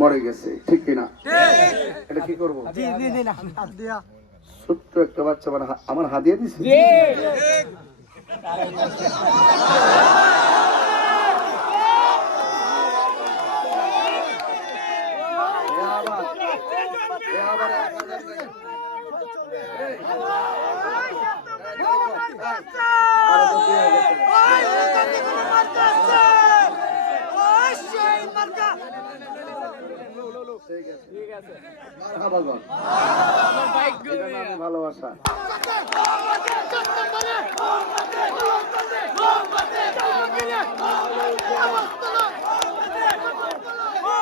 মরে গেছে, ঠিক কিনা? এটা কি করবো? ছোট্ট একটা বাচ্চা আমার হাদিয়া দিছে। ভালোবাসা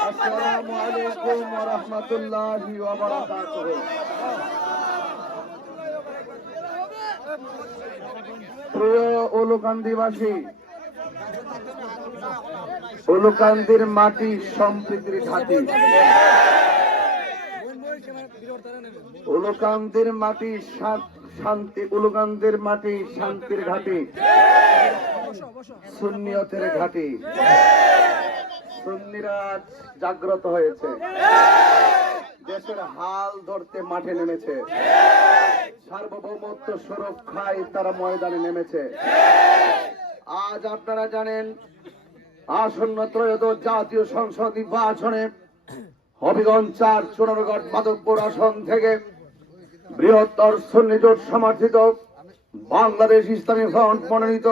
আসসালামু আলাইকুম ওয়া রাহমাতুল্লাহি ওয়া বারাকাতুহু। প্রিয় উলুকান্দিবাসী, উলুকান্দির মাটি সম্প্রীতির ঘাঁটি। উলুকান্দির মাটি শান্তি, উলুকান্দির মাটি শান্তির ঘাঁটি, সুন্নিয়তের ঘাঁটি। সুন্নিরা জাগ্রত হয়েছে, দেশের হাল ধরতে মাঠে নেমেছে, সার্বভৌমত্ব সুরক্ষায় তারা ময়দানে নেমেছে। আজ আপনারা জানেন আসন্ন ত্রয়োদশ জাতীয় সংসদ নির্বাচনে হবিগঞ্জ ৪ চুনারগড় মাধবপুর আসন থেকে বৃহত্তর সুন্নি জোট সমর্থিত বাংলাদেশ ইসলামী ফ্রন্ট মনোনীত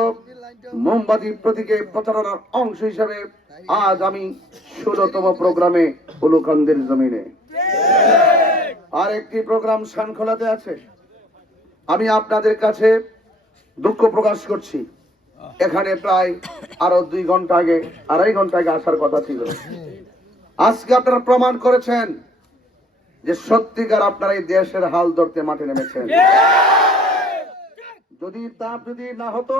মোমবাতি প্রতীকে প্রচারণার অংশ হিসেবে আজ আমি ১৬তম প্রোগ্রামে উলুকান্দির জমিনে। আর একটি প্রোগ্রাম শানখোলাতে আছে। আমি আপনাদের কাছে দুঃখ প্রকাশ করছি, এখানে প্রায় আরো ২ ঘন্টা আগে, ২.৫ ঘন্টা আগে আসার কথা ছিল। আজকে আপনারা প্রমাণ করেছেন যে সত্যিকার আপনারা এই দেশের হাল ধরতে মাঠে নেমেছেন। যদি না হতো,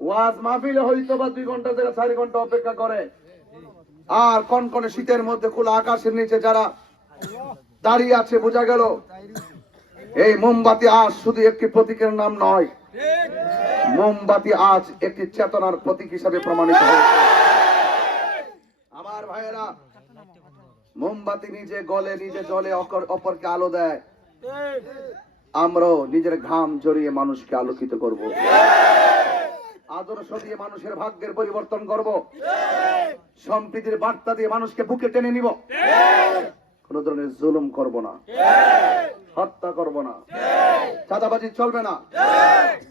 ওয়াজ মাহফিলে হইতো বা ২ ঘন্টা থেকে ৪ ঘন্টা অপেক্ষা করে, আর কনকনে শীতের মধ্যে খোলা আকাশের নিচে যারা দাঁড়িয়ে আছে, বোঝা গেল এই মোমবাতি আজ শুধু একটি প্রতীকের নাম নয়, মোমবাতি আজ একটি চেতনার প্রতীক হিসাবে প্রমাণিত হয়েছে। আমার ভাইয়েরা, মোমবাতি নিজে গলে, নিজে জলে, অপরকে আলো দেয়। আমরাও নিজের ঘাম জড়িয়ে মানুষকে আলোকিত করব, আদর্শ দিয়ে মানুষের ভাগ্যের পরিবর্তন করব, সম্প্রীতির বার্তা দিয়ে মানুষকে বুকে টেনে নিব। কোন ধরনের জুলুম করব না, হত্যা করব না, চাঁদাবাজি চলবে না,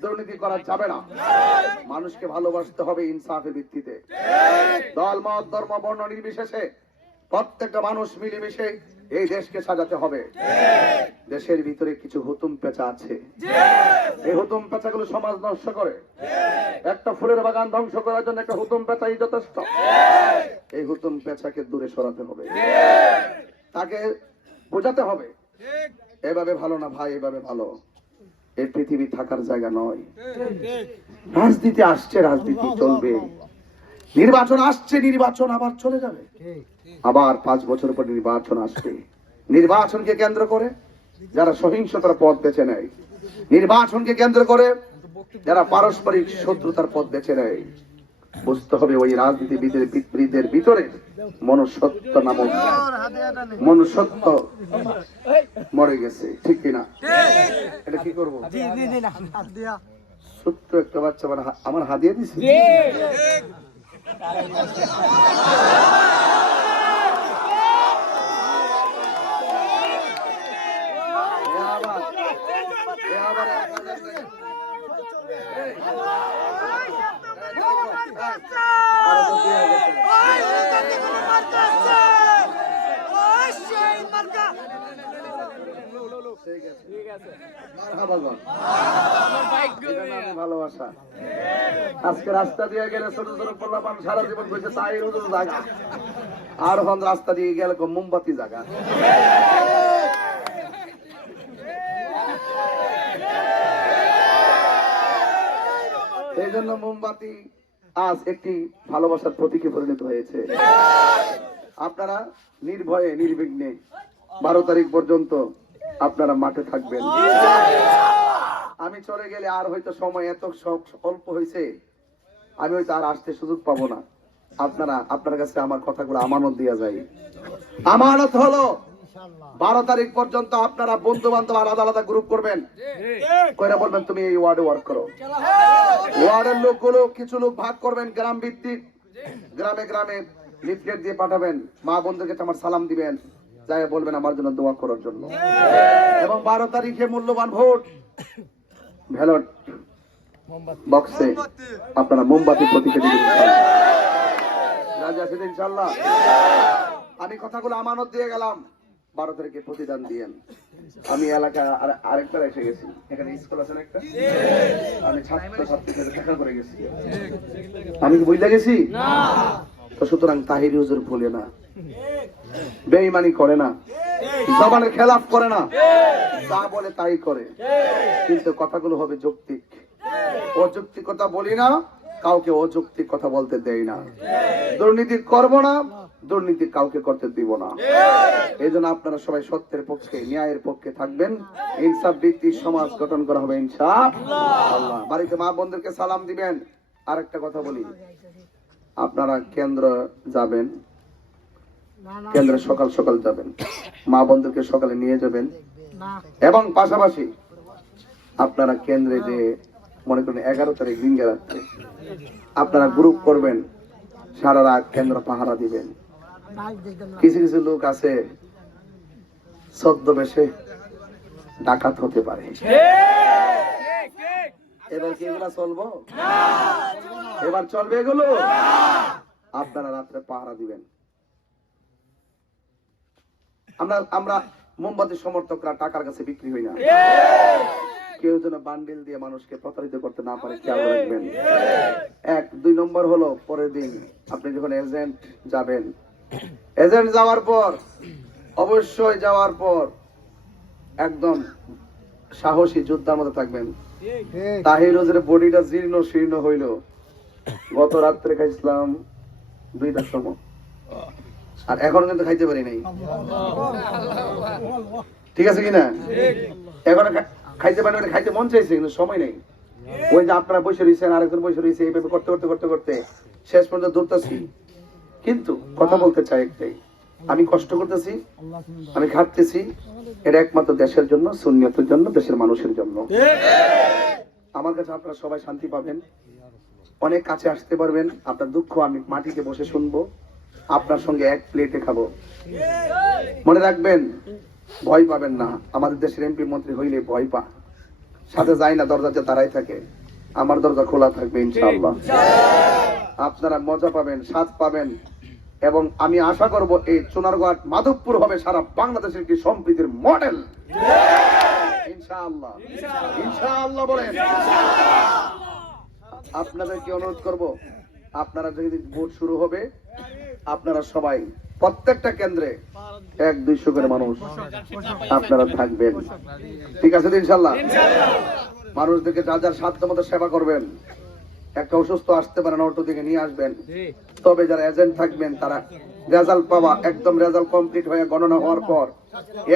দুর্নীতি করা যাবে না। মানুষকে ভালোবাসতে হবে ইনসাফের ভিত্তিতে। দল মত ধর্ম বর্ণ নির্বিশেষে প্রত্যেকটা মানুষ মিলেমিশে এই দেশকে সাজাতে হবে। দেশের ভিতরে কিছু হুতুম পেঁচা আছে, এই হুতুম পেঁচাগুলো সমাজ নষ্ট করে। একটা ফুলের বাগান ধ্বংস করার জন্য একটা হুতুম পেঁচাই যথেষ্ট। এই হুতুম পেঁচাকে দূরে সরাতে হবে, তাকে বোঝাতে হবে এভাবে ভালো না ভাই, এভাবে ভালো। এই পৃথিবী থাকার জায়গা নয়। রাজনীতি আসছে, রাজনীতি চলবে, নির্বাচন আসছে, নির্বাচন আবার চলে যাবে, আবার ৫ বছর পর নির্বাচন আসবে। নির্বাচনকে কেন্দ্র করে যারা সহিংসতার পথ বেছে নেয়, নির্বাচনকে কেন্দ্র করে যারা পারস্পরিক শত্রুতার পথ বেছে নেয়, বুঝতে হবে ওই রাজনীতিবিদের ভিতরে মনুষ্যত্ব নামক মনুষ্যত্ব মরে গেছে, ঠিক কিনা? এটা কি করবো? ছোট্ট একটা বাচ্চা আমার হাদিয়া দিছে। ভালোবাসা আজকে রাস্তা দিয়ে গেলে ছোট ছোট পোলাপান সারা জীবন বসে তাই জায়গা, আর এখন রাস্তা দিয়ে গেলে মোমবাতি জায়গা। এই জন্য মোমবাতি আজ একটি ভালোবাসার প্রতীকে পরিণত হয়েছে। আপনারা নির্ভয়ে নির্বিঘ্নে 12 তারিখ পর্যন্ত আপনারা মাঠে থাকবেন। আমি চলে গেলে আর হয়তো সময় এত অল্প হয়েছে, আমি হয়তো আর আসতে সুযোগ পাবো না। আপনার কাছে আমার কথাগুলো আমানত দিয়ে যায়। আমানত হলো 12 তারিখ পর্যন্ত আপনারা বন্ধু বান্ধব আলাদা আলাদা গ্রুপ করবেন, কইরা বলবেন তুমি এই ওয়ার্ডে ওয়ার্ক করো। ওয়ার্ডের লোকগুলো কিছু লোক ভাগ করবেন, গ্রাম ভিত্তিক, গ্রামে গ্রামে লিফলেট দিয়ে পাঠাবেন, মা বন্ধুকে আমার সালাম দিবেন, যাই বলবেন আমার জন্য দোয়া করার জন্য। এবং 12 তারিখে মূল্যবান ভোট ব্যালট বক্সে আপনারা মোমবাতি প্রতীকে দিবেন ইনশাআল্লাহ। আমি কথাগুলো আমানত দিয়ে গেলাম, 12 তারিখে প্রতিদান দিয়েন। আমি এলাকায় আরেকবার এসে গেছি, এখানে স্কুল আছে একটা, আমি ছাত্র ছাত্রীদের দেখা করে গেছি। আমি কি বুঝতে গেছি না? তো সুতরাং তাহিরি হুজুর ভুলে না, বেঈমানি করে না, জবানের খেলাফ করে না, যা বলে তাই করে, কিন্তু কথাগুলো হবে যৌক্তিক। অযৌক্তিক কথা বলি না, কাউকে অযৌক্তিক কথা বলতে দেই না, দুর্নীতি করব না, দুর্নীতি কাউকে করতে দিব না। এই জন্য আপনারা সবাই সত্যের পক্ষে, ন্যায়ের পক্ষে থাকবেন। ইনসাফ ভিত্তিক সমাজ গঠন করা হবে ইনশাআল্লাহ। বাড়িতে মা বোনদেরকে সালাম দিবেন। আরেকটা কথা বলি, আপনারা কেন্দ্র যাবেন, কেন্দ্রে সকাল সকাল যাবেন, মা বোনদেরকে সকালে নিয়ে যাবেন। এবং পাশাপাশি আপনারা কেন্দ্রে যে মনে করেন 11 তারিখ দিন রাত্রে আপনারা গ্রুপ করবেন, সারা রাত কেন্দ্র পাহারা দিবেন। কিছু কিছু লোক আছে ছদ্মবেশে ডাকাত হতে পারে, এবার কি এগুলা চলবো? এবার চলবে এগুলো? আপনারা রাত্রে পাহারা দিবেন। আমরা মোমবাতির সমর্থকরা টাকার কাছে বিক্রি হই না, কেউ যেন বান্ডিল দিয়ে মানুষকে প্রতারিত করতে না পারে, খেয়াল রাখবেন। 1 2 নম্বর হলো, পরের দিন আপনি যখন এজেন্ট যাবেন, এজেন্ট যাওয়ার পর অবশ্যই যাওয়ার পর একদম সাহসী যোদ্ধার মতো থাকবেন। তাহির হুজুরের বডিটা জীর্ণ শীর্ণ হইল, গত রাত্রে খাইছিলাম 2টার সময়, আর এখনো কিন্তু খাইতে পারি নাই, ঠিক আছে কিনা? এখন খাইতে পারি না, খাইতে মন চাইছে কিন্তু সময় নেই। ওই যে আপনারা বসে রয়েছেন, আরেকজন বসে রয়েছে, এইভাবে করতে করতে করতে করতে শেষ পর্যন্ত দৌড়তেছি। কিন্তু কথা বলতে চাই একটাই, আমি কষ্ট করতেছি, আমি খাটতেছি, এটা একমাত্র দেশের জন্য, সুন্নিয়তের জন্য, দেশের মানুষের জন্য। আমার কাছে আপনারা সবাই শান্তি পাবেন, অনেক কাছে আসতে পারবেন। আপনার দুঃখ আমি মাটিতে বসে শুনবো, আপনার সঙ্গে এক প্লেটে খাবো। মনে রাখবেন, ভয় পাবেন না। আমাদের দেশের এমপি মন্ত্রী হইলে ভয় পা, সাথে যায় না, দরজাতে দাঁড়াই থাকে। আমার দরজা খোলা থাকবে ইনশাআল্লাহ। আপনারা মজা পাবেন, স্বাদ পাবেন। এবং আমি আশা করব এই চুনারঘাট মাধবপুর হবে সারা বাংলাদেশের একটি সম্প্রীতির মডেল ইনশাআল্লাহ। ইনশাআল্লাহ বলেন। আপনাদেরকে অনুরোধ করব, আপনারা যদি ভোট শুরু হবে, আপনারা সবাই প্রত্যেকটা কেন্দ্রে 100-200 করে মানুষ আপনারা থাকবেন, ঠিক আছে ইনশাআল্লাহ? মানুষদেরকে যা যার সাধ্য মতো সেবা করবেন। একটা অসুস্থ আসতে পারেন, অটো থেকে নিয়ে আসবেন। তবে যারা এজেন্ট থাকবেন তারা রেজাল্ট পাওয়া, একদম রেজাল্ট কমপ্লিট হয়ে গণনা হওয়ার পর,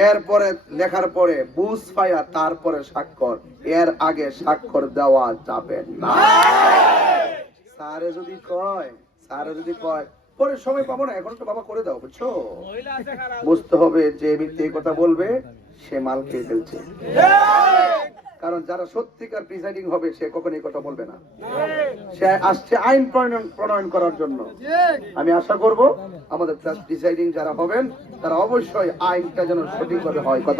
এরপরে লেখার পরে বুঝ পাইয়া তারপরে স্বাক্ষর, এর আগে স্বাক্ষর দেওয়া যাবে না। স্যারে যদি কয় পরে সময় পাবো না, এখন তো বাবা করে দাও, বুঝছো? বুঝতে হবে যে ব্যক্তি এই কথা বলবে সে মাল খেয়ে ফেলছে। কারণ যারা সত্যিকার প্রিসাইডিং হবে সে কখনো এই কথা বলবে না, সে আসছে আইন প্রণয়ন করার জন্য। আমি আশা করব আমাদের প্রিসাইডিং যারা হবেন তারা অবশ্যই আইনটা যেন সঠিকভাবে হয়। কথা